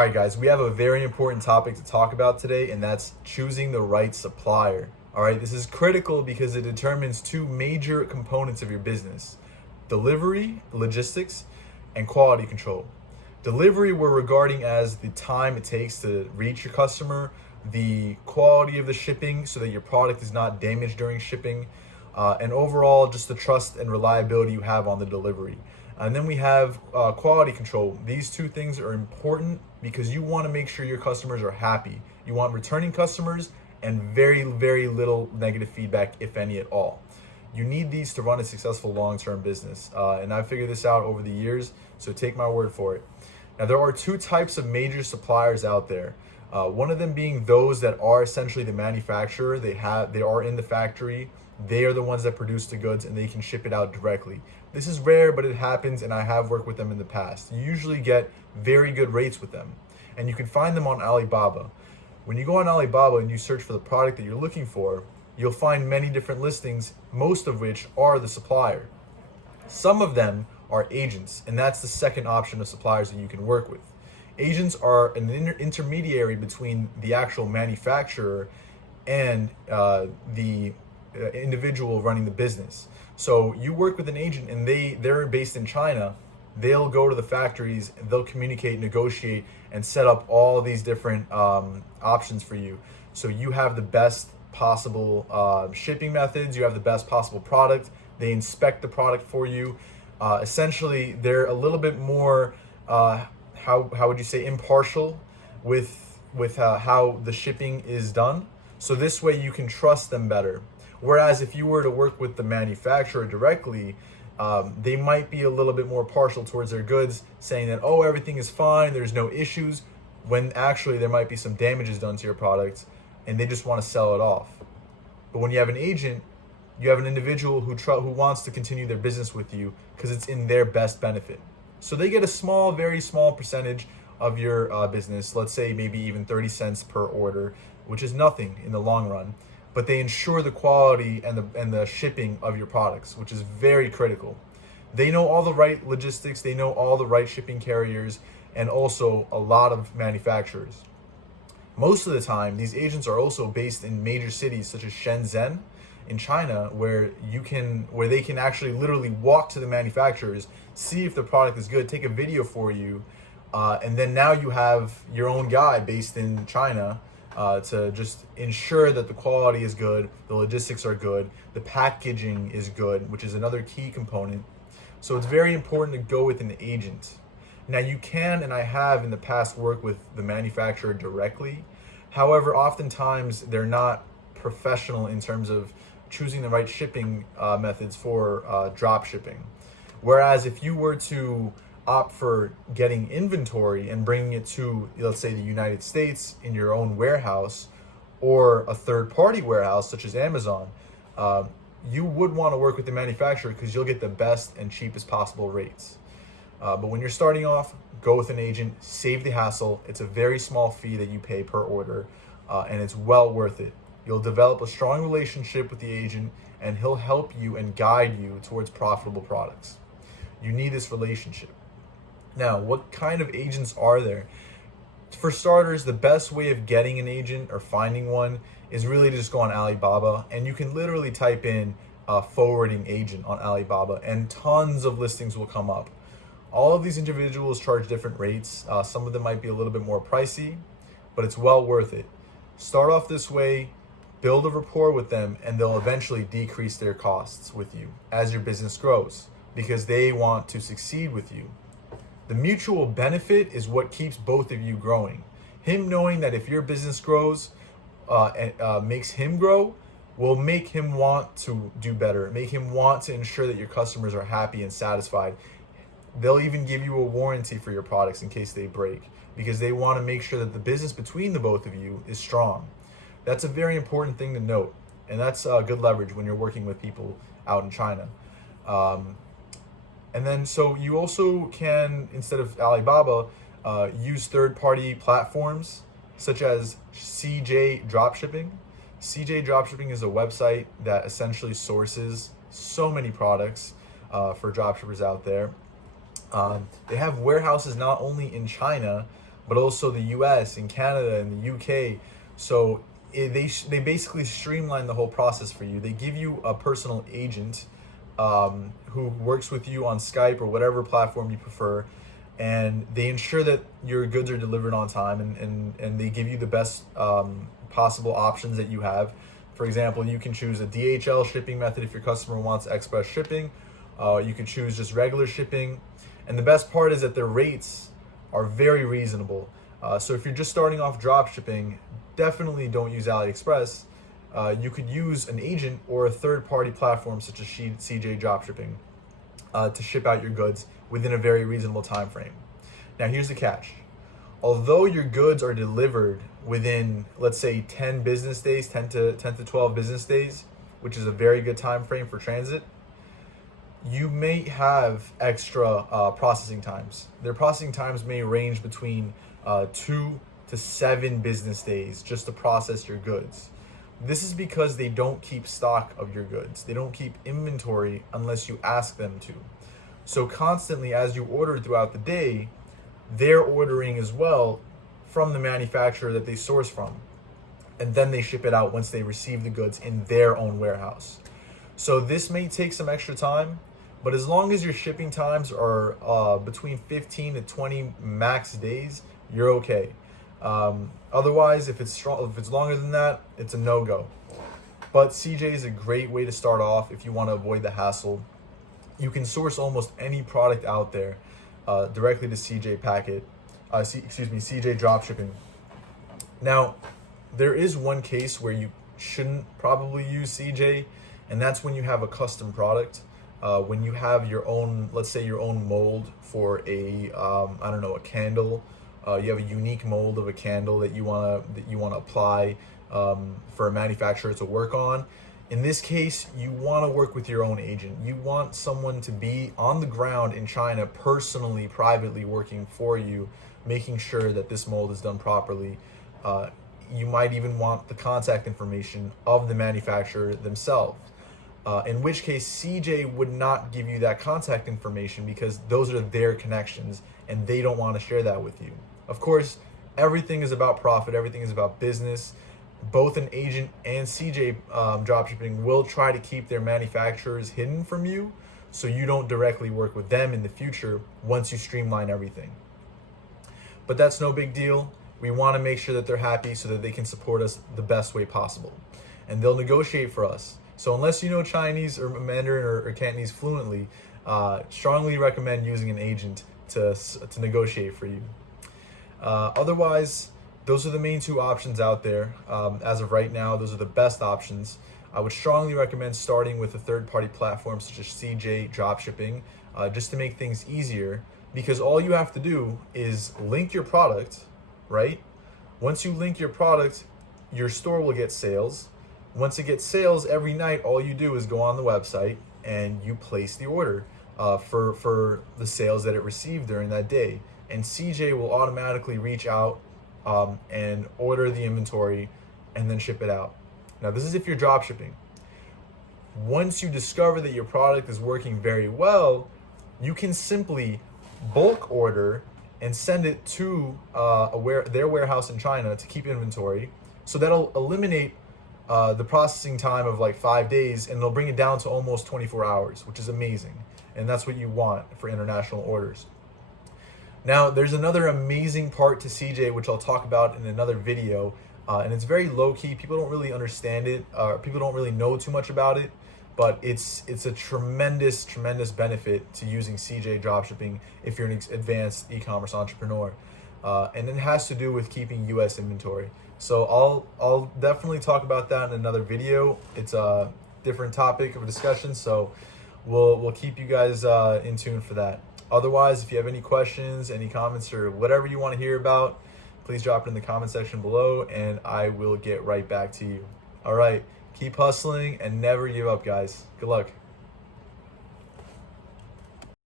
All right, guys, we have a very important topic to talk about today, and that's choosing the right supplier. All right, this is critical because it determines two major components of your business: delivery, logistics, and quality control. Delivery, we're regarding as the time it takes to reach your customer, the quality of the shipping so that your product is not damaged during shipping, and overall just the trust and reliability you have on the delivery. And then we have quality control. These two things are important because you want to make sure your customers are happy. You want returning customers and very, very little negative feedback, if any at all. You need these to run a successful long-term business. And I've figured this out over the years, so take my word for it. Now, there are two types of major suppliers out there. One of them being those that are essentially the manufacturer. They are in the factory. They are the ones that produce the goods and they can ship it out directly. This is rare, but it happens, and I have worked with them in the past. You usually get very good rates with them, and you can find them on Alibaba. When you go on Alibaba and you search for the product that you're looking for, you'll find many different listings, most of which are the supplier. Some of them are agents, and that's the second option of suppliers that you can work with. Agents are an intermediary between the actual manufacturer and the individual running the business. So you work with an agent and they're based in China. They'll go to the factories, they'll communicate, negotiate, and set up all these different options for you. So you have the best possible shipping methods, you have the best possible product. They inspect the product for you. Essentially, they're a little bit more, how would you say, impartial with how the shipping is done. So this way you can trust them better. Whereas if you were to work with the manufacturer directly, they might be a little bit more partial towards their goods, saying that, oh, everything is fine, there's no issues, when actually there might be some damages done to your product and they just want to sell it off. But when you have an agent, you have an individual who wants to continue their business with you because it's in their best benefit. So they get a small, very small percentage of your business, let's say maybe even 30 cents per order, which is nothing in the long run. But they ensure the quality and the shipping of your products, which is very critical. They know all the right logistics, they know all the right shipping carriers, and also a lot of manufacturers. Most of the time, these agents are also based in major cities such as Shenzhen in China, where they can actually literally walk to the manufacturers, see if the product is good, take a video for you, and then now you have your own guy based in China to just ensure that the quality is good, the logistics are good, the packaging is good, which is another key component. So it's very important to go with an agent. Now you can, and I have in the past, worked with the manufacturer directly. However, oftentimes they're not professional in terms of choosing the right shipping methods for drop shipping. Whereas if you were to opt for getting inventory and bringing it to, let's say, the United States in your own warehouse or a third-party warehouse such as Amazon, you would want to work with the manufacturer because you'll get the best and cheapest possible rates. But when you're starting off, go with an agent, save the hassle. It's a very small fee that you pay per order, and it's well worth it. You'll develop a strong relationship with the agent, and he'll help you and guide you towards profitable products. You need this relationship. Now, what kind of agents are there? For starters, the best way of getting an agent or finding one is really to just go on Alibaba, and you can literally type in forwarding agent on Alibaba and tons of listings will come up. All of these individuals charge different rates. Some of them might be a little bit more pricey, but it's well worth it. Start off this way, build a rapport with them, and they'll eventually decrease their costs with you as your business grows because they want to succeed with you. The mutual benefit is what keeps both of you growing. Him knowing that if your business grows and makes him grow, will make him want to do better, make him want to ensure that your customers are happy and satisfied. They'll even give you a warranty for your products in case they break because they want to make sure that the business between the both of you is strong. That's a very important thing to note, and that's good leverage when you're working with people out in China. And then, so you also can, instead of Alibaba, use third-party platforms such as CJ Dropshipping. CJ Dropshipping is a website that essentially sources so many products for dropshippers out there. They have warehouses not only in China, but also the US and Canada and the UK. So they basically streamline the whole process for you. They give you a personal agent who works with you on Skype or whatever platform you prefer, and they ensure that your goods are delivered on time, and they give you the best possible options that you have. For example, you can choose a DHL shipping method if your customer wants express shipping. You can choose just regular shipping. And the best part is that their rates are very reasonable. So if you're just starting off drop shipping, definitely don't use AliExpress. You could use an agent or a third-party platform such as CJ Dropshipping to ship out your goods within a very reasonable time frame. Now here's the catch. Although your goods are delivered within, let's say, 10 business days, 10 to 12 business days, which is a very good time frame for transit, you may have extra processing times. Their processing times may range between 2 to 7 business days just to process your goods. This is because they don't keep stock of your goods. They don't keep inventory unless you ask them to. So constantly, as you order throughout the day, they're ordering as well from the manufacturer that they source from. And then they ship it out once they receive the goods in their own warehouse. So this may take some extra time, but as long as your shipping times are between 15 to 20 max days, you're okay. Otherwise, if it's longer than that, it's a no-go. But CJ is a great way to start off if you want to avoid the hassle. You can source almost any product out there directly to CJ Dropshipping. Now, there is one case where you shouldn't probably use CJ, and that's when you have a custom product. When you have your own, let's say your own mold for a, a candle. You have a unique mold of a candle that you wanna apply for a manufacturer to work on. In this case, you want to work with your own agent. You want someone to be on the ground in China, personally, privately working for you, making sure that this mold is done properly. You might even want the contact information of the manufacturer themselves. In which case, CJ would not give you that contact information because those are their connections and they don't want to share that with you. Of course, everything is about profit, everything is about business. Both an agent and CJ Dropshipping will try to keep their manufacturers hidden from you so you don't directly work with them in the future once you streamline everything. But that's no big deal. We want to make sure that they're happy so that they can support us the best way possible. And they'll negotiate for us. So unless you know Chinese or Mandarin or Cantonese fluently, strongly recommend using an agent to negotiate for you. Otherwise, those are the main two options out there. As of right now, those are the best options. I would strongly recommend starting with a third-party platform such as CJ Dropshipping, just to make things easier, because all you have to do is link your product, right? Once you link your product, your store will get sales. Once it gets sales, every night, all you do is go on the website and you place the order for the sales that it received during that day. And CJ will automatically reach out and order the inventory and then ship it out. Now, this is if you're drop shipping. Once you discover that your product is working very well, you can simply bulk order and send it to their warehouse in China to keep inventory. So that'll eliminate the processing time of like 5 days, and they'll bring it down to almost 24 hours, which is amazing. And that's what you want for international orders. Now, there's another amazing part to CJ, which I'll talk about in another video, and it's very low-key. People don't really understand it. People don't really know too much about it, but it's a tremendous benefit to using CJ Dropshipping if you're an advanced e-commerce entrepreneur, and it has to do with keeping U.S. inventory. So I'll definitely talk about that in another video. It's a different topic of discussion, so we'll keep you guys in tune for that. Otherwise, if you have any questions, any comments, or whatever you want to hear about, please drop it in the comment section below and I will get right back to you. All right, keep hustling and never give up, guys. Good luck.